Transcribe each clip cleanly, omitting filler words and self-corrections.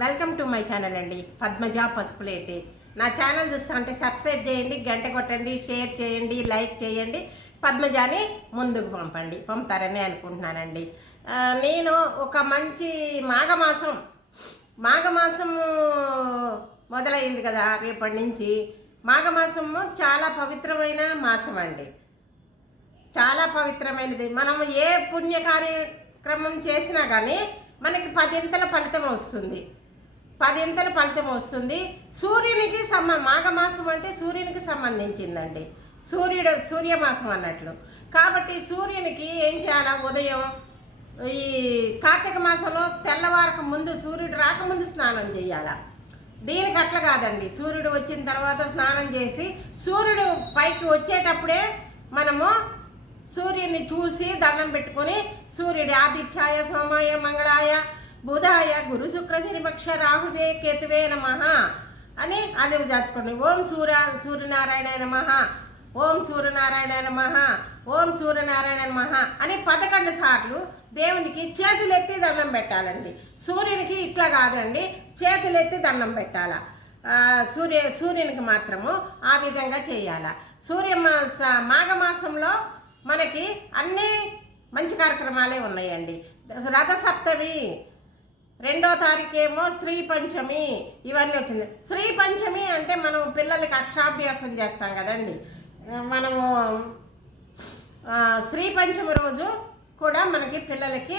Welcome to my channel అండి, పద్మజ పసుపులేటి. నా channel చూస్తుంటే సబ్స్క్రైబ్ చేయండి, గంట కొట్టండి, షేర్ చేయండి, లైక్ చేయండి. పద్మజాని ముందుకు పంపుతారని అనుకుంటున్నానండి. నేను ఒక మంచి మాఘమాసము మొదలైంది కదా, రేపటి నుంచి మాఘమాసము చాలా పవిత్రమైన మాసం అండి. చాలా పవిత్రమైనది. మనం ఏ పుణ్య కార్యక్రమం చేసినా కానీ మనకి 10 ఫలితం వస్తుంది. 10 ఫలితం వస్తుంది. సూర్యునికి మాఘమాసం అంటే సూర్యునికి సంబంధించిందండి. సూర్యమాసం అన్నట్లు. కాబట్టి సూర్యునికి ఏం చేయాలా, ఉదయం ఈ కార్తీక మాసంలో తెల్లవారక ముందు, సూర్యుడు రాకముందు స్నానం చేయాలా. దీనికి అట్లా కాదండి, సూర్యుడు వచ్చిన తర్వాత స్నానం చేసి సూర్యుడు పైకి వచ్చేటప్పుడే మనము సూర్యుని చూసి దండం పెట్టుకొని, సూర్యుడి ఆదిత్యాయ సోమాయ మంగళాయ బుధాయ గురు శుక్ర శనిపక్ష రాహువే కేతువే నమః అని అది దాచుకోండి. ఓం సూర్యనారాయణ నమః, ఓం సూర్యనారాయణ నమః, ఓం సూర్యనారాయణ నమః అని 11 సార్లు దేవునికి చేతులెత్తి దండం పెట్టాలండి. సూర్యునికి ఇట్లా కాదండి, చేతులెత్తి దండం పెట్టాలా. సూర్యునికి మాత్రము ఆ విధంగా చేయాల. మాఘమాసంలో మనకి అన్ని మంచి కార్యక్రమాలే ఉన్నాయండి. రథసప్తమి, 2వ తారీఖేమో శ్రీ పంచమి, ఇవన్నీ వచ్చింది. శ్రీ పంచమి అంటే మనం పిల్లలకి అక్షరాభ్యాసం చేస్తాం కదండి. మనము శ్రీ పంచమి రోజు కూడా మనకి పిల్లలకి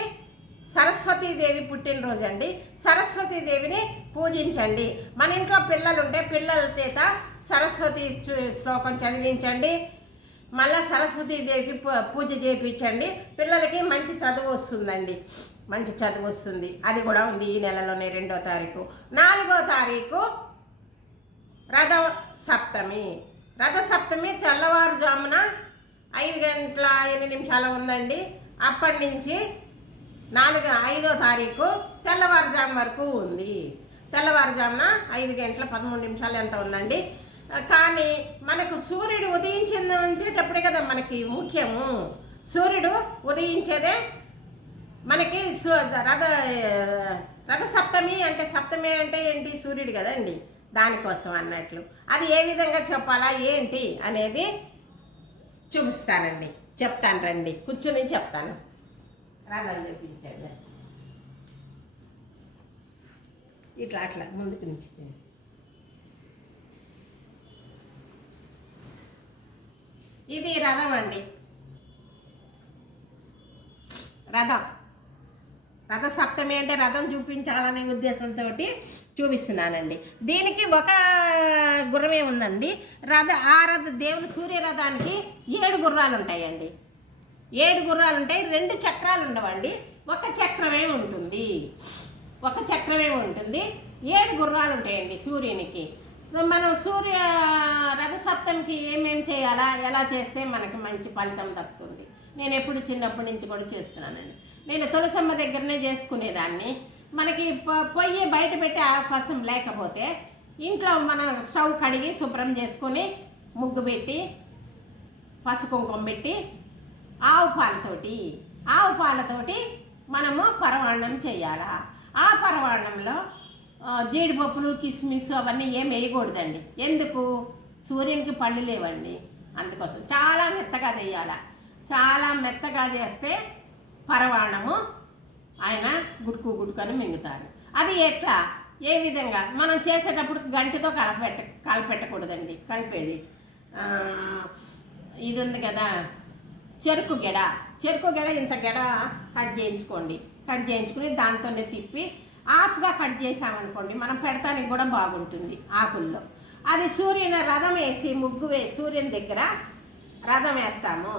సరస్వతీదేవి పుట్టినరోజు అండి. సరస్వతీదేవిని పూజించండి. మన ఇంట్లో పిల్లలు ఉంటే పిల్లల చేత సరస్వతి శ్లోకం చదివించండి. మళ్ళీ సరస్వతీదేవికి పూజ చేయించండి. పిల్లలకి మంచి చదువు వస్తుందండి, మంచి చదువు వస్తుంది. అది కూడా ఉంది ఈ నెలలోనే 2వ తారీఖు. 4వ తారీఖు రథసప్తమి. రథసప్తమి తెల్లవారుజామున 5:08 ఉందండి. అప్పటి నుంచి 5వ తారీఖు తెల్లవారుజాము వరకు ఉంది. తెల్లవారుజామున 5:13 ఎంత ఉందండి. కానీ మనకు సూర్యుడు ఉదయించేటప్పుడే కదా మనకి ముఖ్యము. సూర్యుడు ఉదయించేదే మనకి రథసప్తమి అంటే, సప్తమి అంటే ఏంటి, సూర్యుడు కదండి. దానికోసం అన్నట్లు అది ఏ విధంగా చెప్పాలా ఏంటి అనేది చూపిస్తానండి, చెప్తాను. రండి, కూర్చుని చెప్తాను. రథాలు చూపించండి. ఇట్లా అట్లా ముందుకు నుంచి ఇది రథం అండి. రథసప్తమి అంటే రథం చూపించాలనే ఉద్దేశంతో చూపిస్తున్నానండి. దీనికి ఒక గుర్రమే ఉందండి. దేవుని సూర్య రథానికి 7 గుర్రాలు ఉంటాయండి. 7 గుర్రాలు ఉంటాయి. 2 చక్రాలు ఉండవండి, ఒక చక్రమే ఉంటుంది. 7 గుర్రాలు ఉంటాయండి సూర్యునికి. మనం రథసప్తమికి ఏమేమి చేయాలా, ఎలా చేస్తే మనకి మంచి ఫలితం దక్కుతుంది. నేను ఎప్పుడు చిన్నప్పటి నుంచి కూడా చేస్తున్నానండి. నేను తులసమ్మ దగ్గరనే చేసుకునేదాన్ని. మనకి పొయ్యి బయట పెట్టే అవకాశం లేకపోతే ఇంట్లో మనం స్టవ్ కడిగి శుభ్రం చేసుకొని, ముగ్గు పెట్టి, పసుపు కుంకుమ పెట్టి, ఆవు పాలతోటి మనము పరమాన్నం చేయాలా. ఆ పరమాన్నంలో జీడిపప్పులు, కిస్మిస్ అవన్నీ ఏం వేయకూడదండి. ఎందుకు, సూర్యునికి పళ్ళు లేవండి. అందుకోసం చాలా మెత్తగా చేయాల. చాలా మెత్తగా చేస్తే పరవాణము ఆయన గుడుకు అని మింగుతారు. అది ఎట్లా, ఏ విధంగా మనం చేసేటప్పుడు గంటితో కలపెట్టకూడదండి. కలిపేది ఇది ఉంది కదా, చెరుకు గెడ ఇంత గెడ కట్ చేయించుకుని దాంతోనే తిప్పి హాఫ్గా కట్ చేసామనుకోండి, మనం పెడతానికి కూడా బాగుంటుంది ఆకుల్లో. అది సూర్యుని రథం వేసి, ముగ్గు వేసి సూర్యుని దగ్గర రథం వేస్తాము.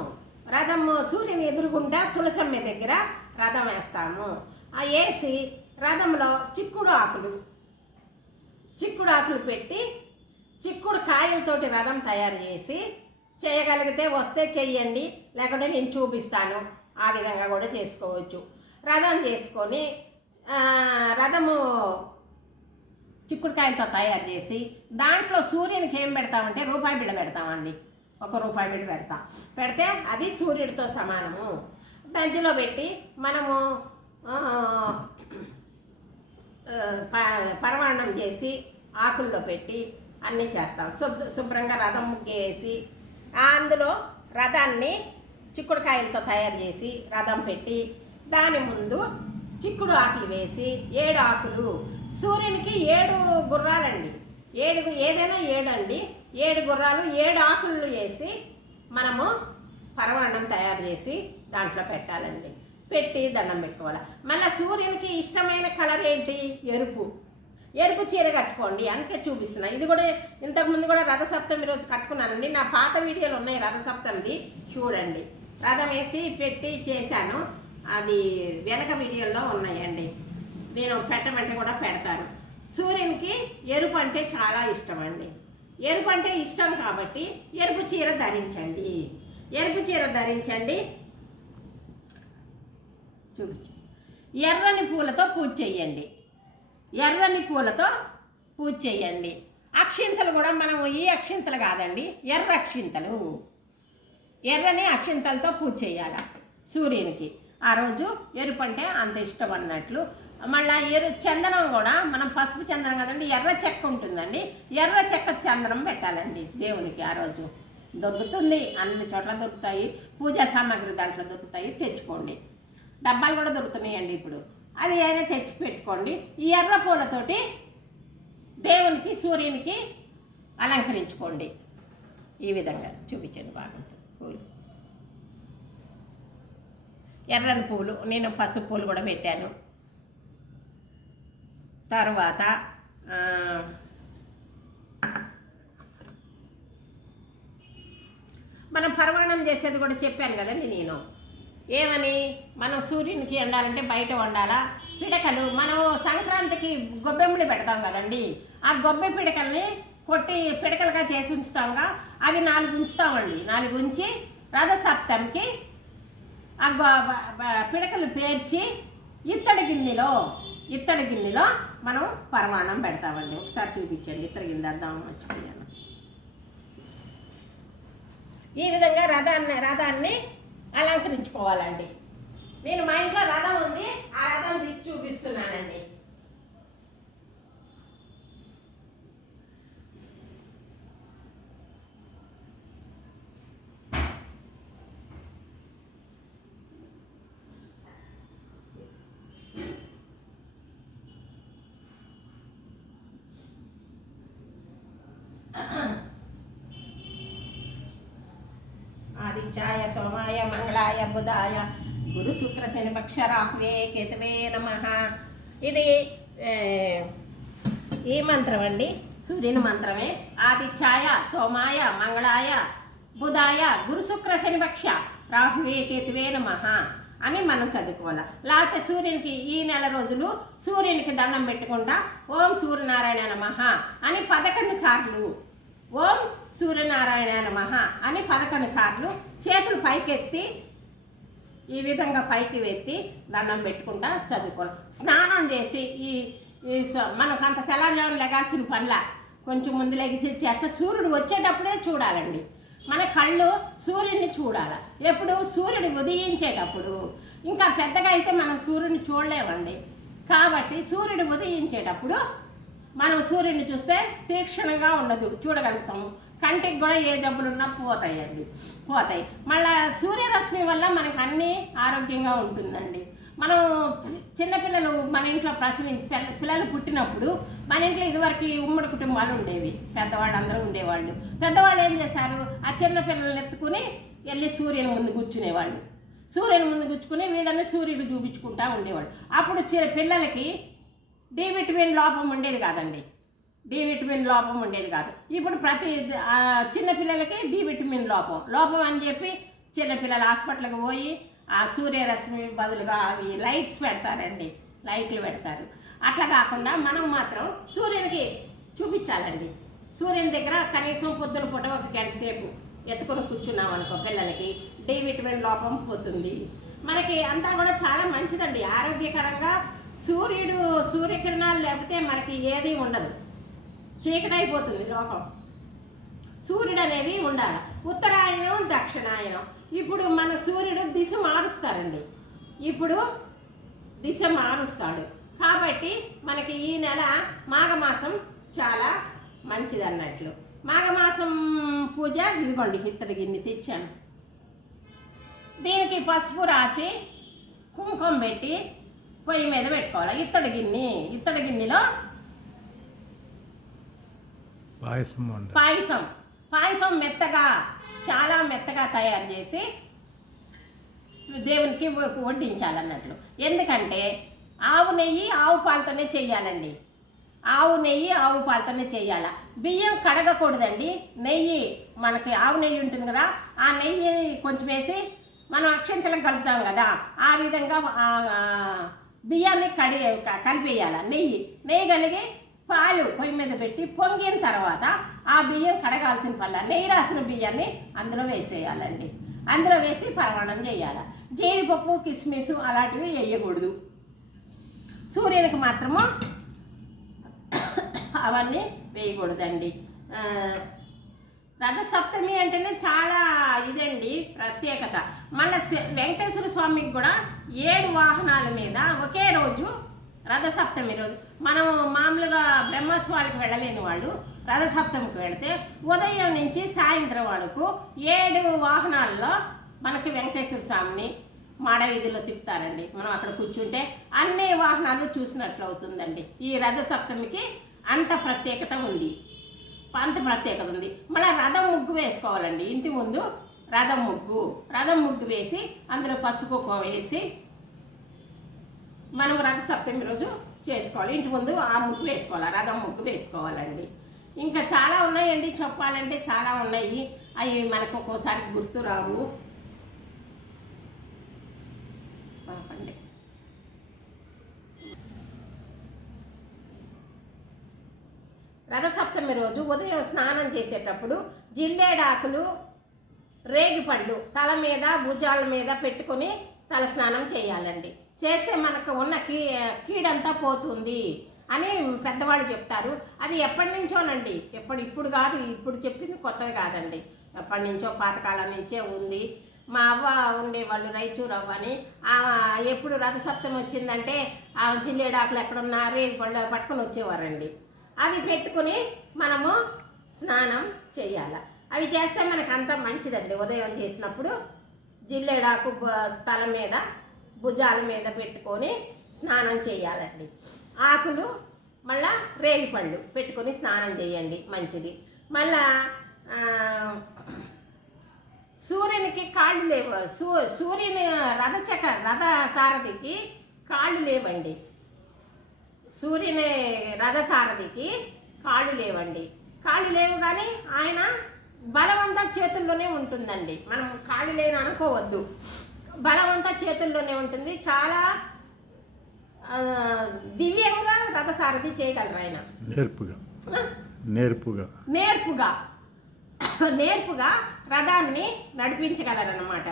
సూర్యుని ఎదురుగుండా తులసమ్మ దగ్గర రథం వేస్తాము. వేసి రథంలో చిక్కుడు ఆకులు పెట్టి, చిక్కుడు కాయలతోటి రథం తయారు చేసి, చేయగలిగితే వస్తే చెయ్యండి, లేకుంటే నేను చూపిస్తాను. ఆ విధంగా కూడా చేసుకోవచ్చు. రథం చేసుకొని రథము చిక్కుడుకాయలతో తయారు చేసి దాంట్లో సూర్యునికి ఏం పెడతామంటే రూపాయి బిళ్ళ పెడతామండి. 1 రూపాయి బిళ్ళ పెడితే అది సూర్యుడితో సమానము. మధ్యలో పెట్టి మనము పరమాన్నం చేసి ఆకుల్లో పెట్టి అన్నీ చేస్తాం. శుభ్రంగా రథం ముగ్గేసి అందులో రథాన్ని చిక్కుడుకాయలతో తయారు చేసి రథం పెట్టి దాని ముందు చిక్కుడు ఆకులు వేసి 7 ఆకులు, సూర్యునికి 7 గుర్రాలండి, ఏదైనా 7 అండి, 7 గుర్రాలు 7 ఆకులు వేసి మనము పరమాన్నం తయారు చేసి దాంట్లో పెట్టాలండి. పెట్టి దండం పెట్టుకోవాలి. మళ్ళీ సూర్యునికి ఇష్టమైన కలర్ ఏంటి? ఎరుపు చీర కట్టుకోండి. అందుకే చూపిస్తున్నా. ఇది కూడా ఇంతకుముందు కూడా రథసప్తమి రోజు కట్టుకున్నానండి. నా పాత వీడియోలు ఉన్నాయి రథసప్తమిది, చూడండి. రథం వేసి పెట్టి చేశాను, అది వెనక వీడియోలో ఉన్నాయండి. నేను పెట్టమంటే కూడా పెడతాను. సూర్యునికి ఎరుపు అంటే చాలా ఇష్టం అండి. ఎరుపు అంటే ఇష్టం కాబట్టి ఎరుపు చీర ధరించండి. ఎరుపు చీర ధరించండి. చూపించు. ఎర్రని పూలతో పూజ చేయండి. ఎర్రని పూలతో పూజ చేయండి. అక్షింతలు కూడా మనం ఈ అక్షింతలు కాదండి, ఎర్ర అక్షింతలు, ఎర్రని అక్షింతలతో పూజ చేయాలి సూర్యునికి. ఆ రోజు ఎరుపు అంటే అంత ఇష్టం అన్నట్లు. మళ్ళీ చందనం కూడా మనం పసుపు చందనం కదండి, ఎర్ర చెక్క ఉంటుందండి, ఎర్ర చెక్క చందనం పెట్టాలండి దేవునికి. ఆ రోజు దొరుకుతుంది, అన్ని చోట్ల దొరుకుతాయి, పూజా సామాగ్రి దాంట్లో దొరుకుతాయి, తెచ్చుకోండి. డబ్బాలు కూడా దొరుకుతున్నాయండి ఇప్పుడు, అది అయినా తెచ్చి పెట్టుకోండి. ఈ ఎర్ర పూలతోటి దేవునికి సూర్యునికి అలంకరించుకోండి. ఈ విధంగా చూపించండి, బాగుంటుంది. పూలు ఎర్రని పూలు, నేను పసుపు పూలు కూడా పెట్టాను. తర్వాత మనం పరమాన్నం చేసేది కూడా చెప్పాను కదండి నేను. ఏమని, మనం సూర్యునికి వండాలంటే బయట వండాలా. పిడకలు మనం సంక్రాంతికి గొబ్బెమ్మలు పెడతాం కదండి, ఆ గొబ్బె పిడకల్ని కొట్టి పిడకలుగా చేసి ఉంచుతాంగా, అవి 4 ఉంచుతామండి. 4 ఉంచి రథసప్తమికి ఆ పిడకలు పేర్చి ఇత్తడి గిన్నెలో మనం పరమాన్నం పెడతామండి. ఒకసారి చూపించండి. ఇత్తడి గిన్నె అద్దాం, మర్చిపోయాను. ఈ విధంగా రథాన్ని అలంకరించుకోవాలండి. నేను మా ఇంట్లో రథం ఉంది, ఆ రథం తీసి చూపిస్తున్నానండి. ఆదిత్యాయ సోమాయ మంగళాయ బుధాయ గురు శుక్ర శనిపక్ష రాహువే కేతవే నమః. ఇది ఈ మంత్రం అండి, సూర్యుని మంత్రమే. ఆదిత్యాయ సోమాయ మంగళాయ బుధాయ గురు శుక్ర శనిపక్ష రాహువే కేతవే నమః అని మనం చదువుకోవాలి. లేకపోతే సూర్యునికి ఈ నెల రోజులు సూర్యునికి దండం పెట్టుకుంటా ఓం సూర్యనారాయణ నమః అని 11 సార్లు, ఓం సూర్యనారాయణ నమః అని 11 సార్లు చేతులు పైకెత్తి ఈ విధంగా పైకి ఎత్తి దండం పెట్టుకుంటా చదువుకోవాలి. స్నానం చేసి మనకు అంత తెల్లజామున లెగాల్సిన పనిలా కొంచెం ముందు లెగిసి చేస్తే సూర్యుడు వచ్చేటప్పుడే చూడాలండి. మన కళ్ళు సూర్యుడిని చూడాలి ఎప్పుడు? సూర్యుడు ఉదయించేటప్పుడు. ఇంకా పెద్దగా అయితే మనం సూర్యుడిని చూడలేమండి. కాబట్టి సూర్యుడు ఉదయించేటప్పుడు మనం సూర్యుడిని చూస్తే తీక్షణంగా ఉండదు, చూడగలుగుతాము. కంటికి కూడా ఏ జబ్బులున్నా పోతాయి. మళ్ళీ సూర్యరశ్మి వల్ల మనకు అన్నీ ఆరోగ్యంగా ఉంటుందండి. మనం చిన్నపిల్లలు మన ఇంట్లో పిల్లలు పుట్టినప్పుడు మన ఇంట్లో ఇదివరకు ఉమ్మడి కుటుంబాలు ఉండేవి, పెద్దవాళ్ళు అందరూ ఉండేవాళ్ళు. పెద్దవాళ్ళు ఏం చేశారు, ఆ చిన్న పిల్లల్ని ఎత్తుకుని వెళ్ళి సూర్యుని ముందు కూర్చునేవాళ్ళు. సూర్యుని ముందు కూర్చుకుని వీళ్ళని సూర్యుడు చూపించుకుంటూ ఉండేవాళ్ళు. అప్పుడు పిల్లలకి డి విటమిన్ లోపం ఉండేది కాదండి, ఇప్పుడు ప్రతి చిన్నపిల్లలకి డి విటమిన్ లోపం అని చెప్పి చిన్నపిల్లలు హాస్పిటల్కి పోయి ఆ సూర్యరశ్మి బదులుగా అవి లైట్లు పెడతారు. అట్లా కాకుండా మనం మాత్రం సూర్యునికి చూపించాలండి. సూర్యుని దగ్గర కనీసం పొద్దున పూట 1 గంట సేపు ఎత్తుకొని కూర్చున్నాం అనుకో, పిల్లలకి డి విటమిన్ లోపం పోతుంది. మనకి అంతా కూడా చాలా మంచిదండి, ఆరోగ్యకరంగా. సూర్యకిరణాలు లేకపోతే మనకి ఏది ఉండదు, చీకటైపోతుంది లోకం. సూర్యుడు అనేది ఉండాలి. ఉత్తరాయణం, దక్షిణాయనం. ఇప్పుడు మన సూర్యుడు దిశ మారుస్తారండి. ఇప్పుడు దిశ మారుస్తాడు. కాబట్టి మనకి ఈ నెల మాఘమాసం చాలా మంచిది అన్నట్లు. మాఘమాసం పూజ ఇదిగోండి, ఇత్తడి గిన్నె తెచ్చాను. దీనికి పసుపు రాసి కుంకుమ పెట్టి పొయ్యి మీద పెట్టుకోవాలి. ఇత్తడి గిన్నెలో పాయసం మెత్తగా, చాలా మెత్తగా తయారు చేసి దేవునికి వడ్డించాలన్నట్లు. ఎందుకంటే ఆవు నెయ్యి ఆవు పాలతోనే చేయాలండి. చేయాల. బియ్యం కడగకూడదండి. నెయ్యి, మనకి ఆవు నెయ్యి ఉంటుంది కదా, ఆ నెయ్యి కొంచెం వేసి మనం అక్షంతలకు కలుపుతాం కదా, ఆ విధంగా బియ్యాన్ని కలిపేయాలి. నెయ్యి కలిగి పాలు పొయ్యి మీద పెట్టి పొంగిన తర్వాత ఆ బియ్యం కడగాల్సిన పల్ల నెయ్యి రాసిన బియ్యాన్ని అందులో వేసేయాలండి. అందులో వేసి పరమాణం చేయాలి. జీడిపప్పు, కిస్మిస్ అలాంటివి వేయకూడదు. సూర్యునికి మాత్రము అవన్నీ వేయకూడదండి. రథసప్తమి అంటేనే చాలా ఇదండి ప్రత్యేకత. మళ్ళీ వెంకటేశ్వర స్వామికి కూడా 7 వాహనాల మీద ఒకే రోజు రథసప్తమి రోజు. మనం మామూలుగా బ్రహ్మోత్సవాలకు వెళ్ళలేని వాళ్ళు రథసప్తమికి వెళితే ఉదయం నుంచి సాయంత్రం వరకు 7 వాహనాల్లో మనకి వెంకటేశ్వర స్వామిని మాడవీధిలో తిప్పుతారండి. మనం అక్కడ కూర్చుంటే అన్ని వాహనాలు చూసినట్లు అవుతుందండి. ఈ రథసప్తమికి అంత ప్రత్యేకత ఉంది. మళ్ళీ రథం ముగ్గు వేసుకోవాలండి. ఇంటి ముందు రథం ముగ్గు వేసి అందులో పసుపు కుంకుమ వేసి మనం రథసప్తమి రోజు చేసుకోవాలి. ఇంటి ముందు ఆ ముగ్గు వేసుకోవాలి, రథం ముగ్గు వేసుకోవాలండి. ఇంకా చాలా ఉన్నాయండి, చెప్పాలంటే చాలా ఉన్నాయి. అవి మనకు ఒక్కోసారి గుర్తు రావు. రథసప్తమి రోజు ఉదయం స్నానం చేసేటప్పుడు జిల్లేడాకులు, రేగిపళ్ళు తల మీద, భుజాల మీద పెట్టుకొని తల స్నానం చేయాలండి. చేస్తే మనకు ఉన్న కీడంతా పోతుంది అని పెద్దవాళ్ళు చెప్తారు. అది ఎప్పటి నుంచోనండి, ఇప్పుడు కాదు, ఇప్పుడు చెప్పింది కొత్తది కాదండి. ఎప్పటి నుంచో పాతకాలం నుంచే ఉంది. మా అవ్వ ఉండేవాళ్ళు, రైచూరు అవ్వ అని. ఎప్పుడు రథసప్తమి వచ్చిందంటే ఆ జిల్లేడాకులు ఎక్కడున్నా రేగిపళ్ళు పట్టుకొని వచ్చేవారండి. అవి పెట్టుకుని మనము స్నానం చేయాలి. అవి చేస్తే మనకు అంత మంచిదండి. ఉదయం చేసినప్పుడు జిల్లేడాకు తల మీద, భుజాల మీద పెట్టుకొని స్నానం చేయాలండి. ఆకులు మళ్ళా రేగిపళ్ళు పెట్టుకొని స్నానం చేయండి, మంచిది. మళ్ళా సూర్యునికి కాళ్ళు లేవు. సూర్యుని రథ సారథికి కాళ్ళు లేవండి. సూర్యుని రథసారథికి కాళ్ళు లేవు కానీ ఆయన బలమంతా చేతుల్లోనే ఉంటుందండి. మనం కాళ్ళు లేని అనుకోవద్దు, బలమంతా చేతుల్లోనే ఉంటుంది. చాలా దివ్యంగా రథసారథి చేయగలరు ఆయన. నేర్పుగా రథాన్ని నడిపించగలరన్నమాట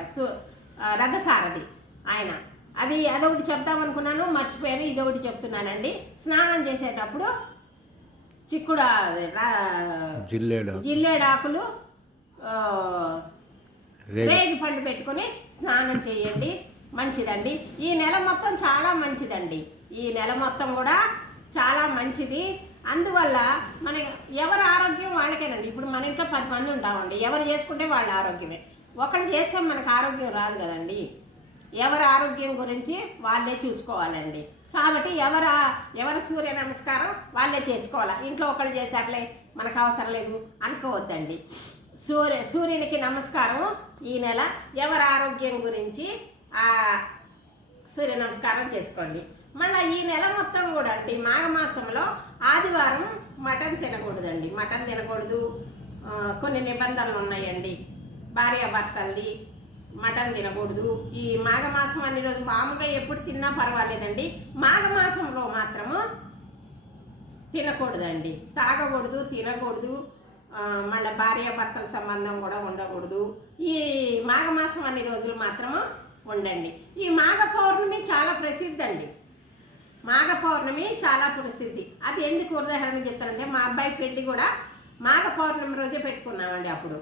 రథసారథి ఆయన. అదొకటి చెప్తామనుకున్నాను, మర్చిపోయాను. ఇదొకటి చెప్తున్నానండి. స్నానం చేసేటప్పుడు జిల్లేడాకులు, రేగిపళ్ళు పెట్టుకొని స్నానం చేయండి, మంచిదండి. ఈ నెల మొత్తం చాలా మంచిదండి. ఈ నెల మొత్తం కూడా చాలా మంచిది. అందువల్ల మన ఎవరి ఆరోగ్యం వాళ్ళకేనండి. ఇప్పుడు మన ఇంట్లో 10 మంది ఉంటామండి. ఎవరు చేసుకుంటే వాళ్ళ ఆరోగ్యమే. ఒకరు చేస్తే మనకు ఆరోగ్యం రాదు కదండి. ఎవరి ఆరోగ్యం గురించి వాళ్ళే చూసుకోవాలండి. కాబట్టి ఎవరి సూర్య నమస్కారం వాళ్ళే చేసుకోవాలి. ఇంట్లో ఒకళ్ళు చేశారులే మనకు అవసరం లేదు అనుకోవద్దండి. సూర్యునికి నమస్కారం ఈ నెల ఎవరి ఆరోగ్యం గురించి సూర్య నమస్కారం చేసుకోండి. మళ్ళీ ఈ నెల మొత్తం కూడా అండి మాఘమాసంలో ఆదివారం మటన్ తినకూడదండి. మటన్ తినకూడదు. కొన్ని నిబంధనలు ఉన్నాయండి. భార్యాభర్తలది మటన్ తినకూడదు. ఈ మాఘమాసం అన్ని రోజు మామూలుగా ఎప్పుడు తిన్నా పర్వాలేదండి. మాఘమాసంలో మాత్రము తినకూడదండి, తాగకూడదు, తినకూడదు. మళ్ళీ భార్యాభర్తల సంబంధం కూడా ఉండకూడదు. ఈ మాఘమాసం అన్ని రోజులు మాత్రము ఉండండి. ఈ మాఘ పౌర్ణమి చాలా ప్రసిద్ధి అండి. మాఘ పౌర్ణమి చాలా ప్రసిద్ధి. అది ఎందుకు ఉదాహరణ చెప్తానంటే మా అబ్బాయి పెళ్ళి కూడా మాఘ పౌర్ణమి రోజే పెట్టుకున్నామండి. అప్పుడు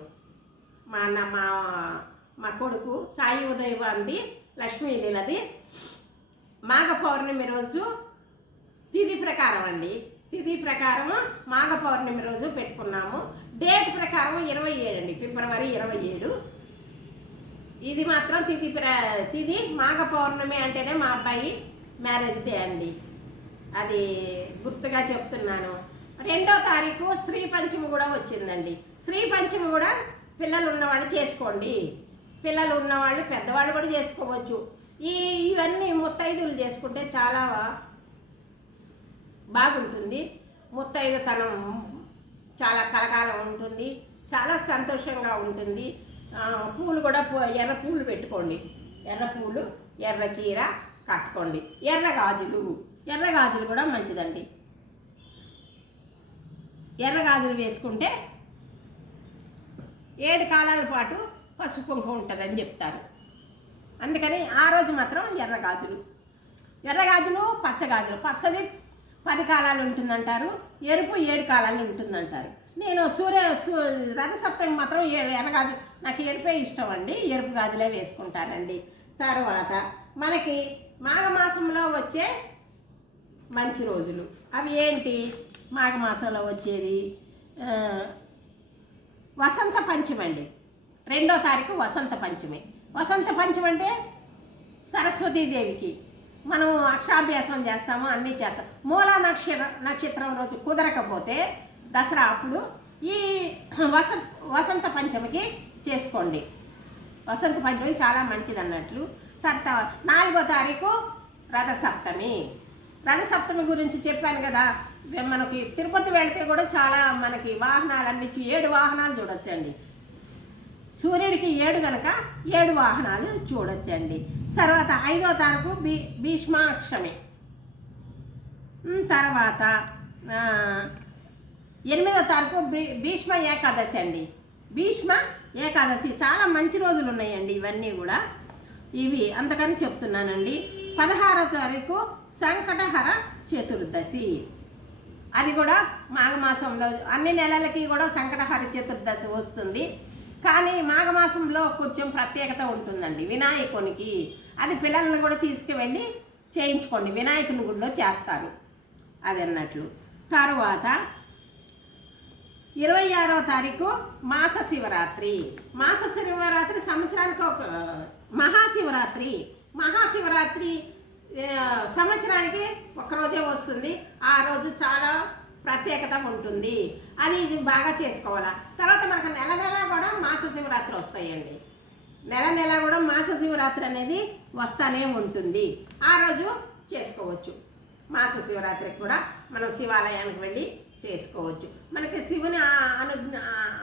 మా కొడుకు సాయి ఉదయ్ అంది లక్ష్మీలీలది మాఘ పౌర్ణమి రోజు తిథి ప్రకారం అండి, తిథి ప్రకారము మాఘ పౌర్ణమి రోజు పెట్టుకున్నాము. డేట్ ప్రకారం 27 అండి, ఫిబ్రవరి 27. ఇది మాత్రం తిథి మాఘ పౌర్ణమి అంటేనే మా అబ్బాయి మ్యారేజ్ డే అండి, అది గుర్తుగా చెప్తున్నాను. 2వ తారీఖు శ్రీ పంచమి కూడా వచ్చిందండి. శ్రీ పంచమి కూడా పిల్లలు ఉన్నవాళ్ళు చేసుకోండి, పిల్లలు ఉన్నవాళ్ళు పెద్దవాళ్ళు కూడా చేసుకోవచ్చు. ఇవన్నీ ముత్తైదులు చేసుకుంటే చాలా బాగుంటుంది. ముత్తైదుతనం చాలా కలకాలం ఉంటుంది, చాలా సంతోషంగా ఉంటుంది. పూలు కూడా ఎర్ర పూలు పెట్టుకోండి, ఎర్ర పూలు, ఎర్ర చీర కట్టుకోండి. ఎర్ర గాజులు కూడా మంచిదండి. ఎర్ర గాజులు వేసుకుంటే 7 కాలాల పాటు పసుపు కుంకుమ ఉంటుందని చెప్తారు. అందుకని ఆ రోజు మాత్రం ఎర్ర గాజులు, పచ్చది 10 కాలాలు ఉంటుందంటారు, ఎరుపు 7 కాలాలు ఉంటుందంటారు. నేను రథసప్తమి మాత్రం ఎర్రగాజు, నాకు ఎరుపే ఇష్టం అండి, ఎరుపు గాజులే వేసుకుంటానండి. తర్వాత మనకి మాఘమాసంలో వచ్చే మంచి రోజులు అవి ఏంటి? మాఘమాసంలో వచ్చేది వసంత పంచమి అండి. 2వ తారీఖు వసంత పంచమి. వసంత పంచమి అంటే సరస్వతీదేవికి మనం అక్షరాభ్యాసం చేస్తాము, అన్నీ చేస్తాం. మూలా నక్షత్రం రోజు కుదరకపోతే దసరా అప్పుడు ఈ వసంత పంచమికి చేసుకోండి. వసంత పంచమి చాలా మంచిది అన్నట్లు. తర్వాత 4వ తారీఖు రథసప్తమి గురించి చెప్పాను కదా. మనకి తిరుపతి వెళితే కూడా చాలా మనకి వాహనాలన్నీ 7 వాహనాలు చూడొచ్చండి. సూర్యుడికి 7 కనుక 7 వాహనాలు చూడొచ్చండి. తర్వాత 5వ తారీఖు భీష్మాష్టమి. తర్వాత 8వ తారీఖు భీష్మ ఏకాదశి అండి. భీష్మ ఏకాదశి చాలా మంచి రోజులు ఉన్నాయండి ఇవన్నీ కూడా. ఇవి అందుకని చెప్తున్నానండి. 16వ తారీఖు సంకటహర చతుర్దశి. అది కూడా మాఘమాసంలో అన్ని నెలలకి కూడా సంకటహర చతుర్దశి వస్తుంది. కానీ మాఘమాసంలో కొంచెం ప్రత్యేకత ఉంటుందండి వినాయకునికి. అది పిల్లల్ని కూడా తీసుకువెళ్ళి చేయించుకోండి, వినాయకుని గుడిలో చేస్తారు అది అన్నట్లు. తరువాత 26వ తారీఖు మాస శివరాత్రి. సంవత్సరానికి ఒక మహాశివరాత్రి సంవత్సరానికి ఒక్కరోజే వస్తుంది. ఆ రోజు చాలా ప్రత్యేకత ఉంటుంది, అది బాగా చేసుకోవాలా. తర్వాత మనకు నెల కూడా మాస శివరాత్రి వస్తాయండి. నెల కూడా మాస శివరాత్రి అనేది వస్తానే ఉంటుంది. ఆ రోజు చేసుకోవచ్చు. మాస శివరాత్రికి కూడా మనం శివాలయానికి వెళ్ళి చేసుకోవచ్చు. మనకి శివుని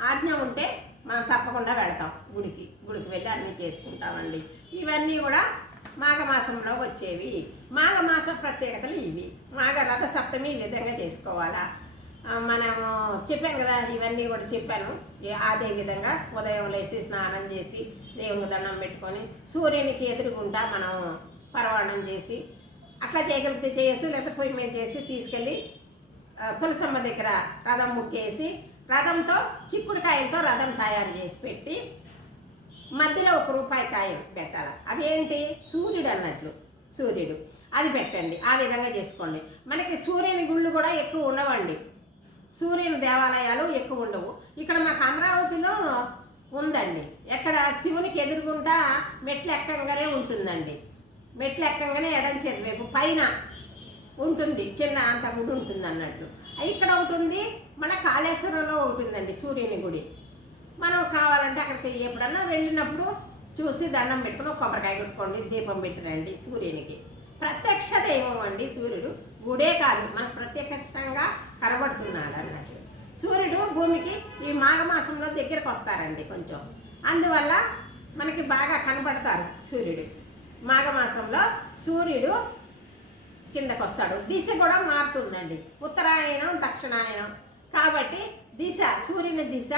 ఆజ్ఞ ఉంటే మనం తప్పకుండా వెళ్తాం గుడికి వెళ్ళి అన్నీ చేసుకుంటామండి. ఇవన్నీ కూడా మాఘమాసంలో వచ్చేవి. మాఘమాస ప్రత్యేకతలు ఇవి. రథసప్తమి ఈ విధంగా చేసుకోవాలా. మనము చెప్పాను కదా, ఇవన్నీ కూడా చెప్పాను. అదే విధంగా ఉదయం లేచి స్నానం చేసి దేవుని దండం పెట్టుకొని సూర్యునికి ఎదురుగుంటా మనం పరవాణం చేసి అట్లా చేయగలిగితే చేయొచ్చు. లేకపోతే పొయ్యి మీద చేసి తీసుకెళ్ళి తులసమ్మ దగ్గర రథం ముక్కేసి రథంతో చిక్కుడుకాయలతో రథం తయారు చేసి పెట్టి మధ్యలో 1 రూపాయి కాయ పెట్టాలి. అదేంటి? సూర్యుడు అన్నట్లు, సూర్యుడు అది పెట్టండి. ఆ విధంగా చేసుకోండి. మనకి సూర్యుని గుళ్ళు కూడా ఎక్కువ ఉండవండి, సూర్యుని దేవాలయాలు ఎక్కువ ఉండవు. ఇక్కడ మాకు అమరావతిలో ఉందండి. ఎక్కడ శివునికి ఎదురుగుంటా మెట్లు ఎక్కంగానే ఉంటుందండి. మెట్లు ఎక్కంగానే ఎడం చేతి వైపు పైన ఉంటుంది, చిన్న అంత గుడి ఉంటుంది అన్నట్లు. ఇక్కడ ఒకటి ఉంది, మన కాళేశ్వరంలో ఉంటుందండి సూర్యుని గుడి. మనం కావాలంటే అక్కడికి ఎప్పుడన్నా వెళ్ళినప్పుడు చూసి దండం పెట్టుకుని కొబ్బరికాయ కొట్టుకోండి, దీపం పెట్టిరండి. సూర్యునికి ప్రత్యక్ష దైవం అండి సూర్యుడు. గుడే కాదు, మనకు ప్రత్యక్షంగా కనబడుతున్నాడు అన్నట్టు. సూర్యుడు భూమికి ఈ మాఘమాసంలో దగ్గరకు వస్తారండి కొంచెం, అందువల్ల మనకి బాగా కనబడతారు సూర్యుడు. మాఘమాసంలో సూర్యుడు కిందకు వస్తాడు. దిశ కూడా మారుతుందండి, ఉత్తరాయణం దక్షిణాయనం కాబట్టి సూర్యుని దిశ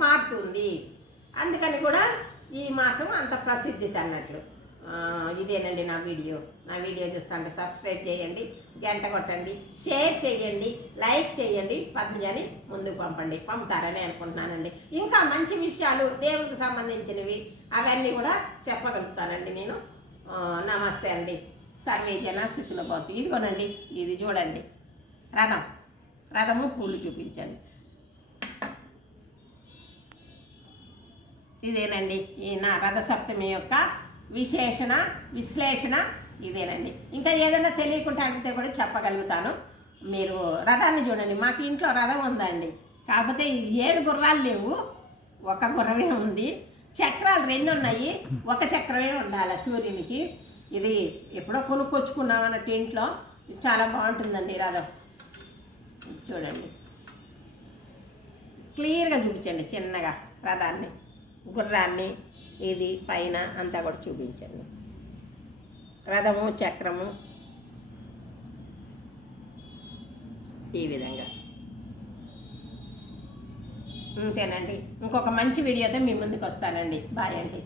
మారుతుంది. అందుకని కూడా ఈ మాసం అంత ప్రసిద్ధి అన్నట్లు. ఇదేనండి నా వీడియో చూస్తుంటే సబ్స్క్రైబ్ చేయండి, గంట కొట్టండి, షేర్ చేయండి, లైక్ చేయండి, పద్మజని ముందుకు పంపుతారని అనుకుంటున్నానండి. ఇంకా మంచి విషయాలు దేవుడికి సంబంధించినవి అవన్నీ కూడా చెప్పగలుగుతానండి నేను. నమస్తే అండి. సర్వే జన సుఖినో భవంతు. ఇదిగోనండి, ఇది చూడండి రథము పూలు చూపించండి. ఇదేనండి ఈ నా రథసప్తమి యొక్క విశ్లేషణ ఇదేనండి. ఇంకా ఏదైనా తెలియకుండా అడిగితే కూడా చెప్పగలుగుతాను. మీరు రథాన్ని చూడండి. మాకు ఇంట్లో రథం ఉందండి, కాకపోతే 7 గుర్రాలు లేవు, ఒక గుర్రమే ఉంది. చక్రాలు 2 ఉన్నాయి, ఒక చక్రమే ఉండాలి సూర్యునికి. ఇది ఎప్పుడో కొనుక్కొచ్చుకున్నాం అన్నట్టు ఇంట్లో. ఇది చాలా బాగుంటుందండి రథం. చూడండి, క్లియర్గా చూపించండి చిన్నగా రథాన్ని, గుర్రాన్ని, ఇది పైన అంతా కూడా చూపించండి. రథము చక్రము ఈ విధంగా. అంతేనండి. ఇంకొక మంచి వీడియోతో మీ ముందుకు వస్తానండి. బాయ్ అండి.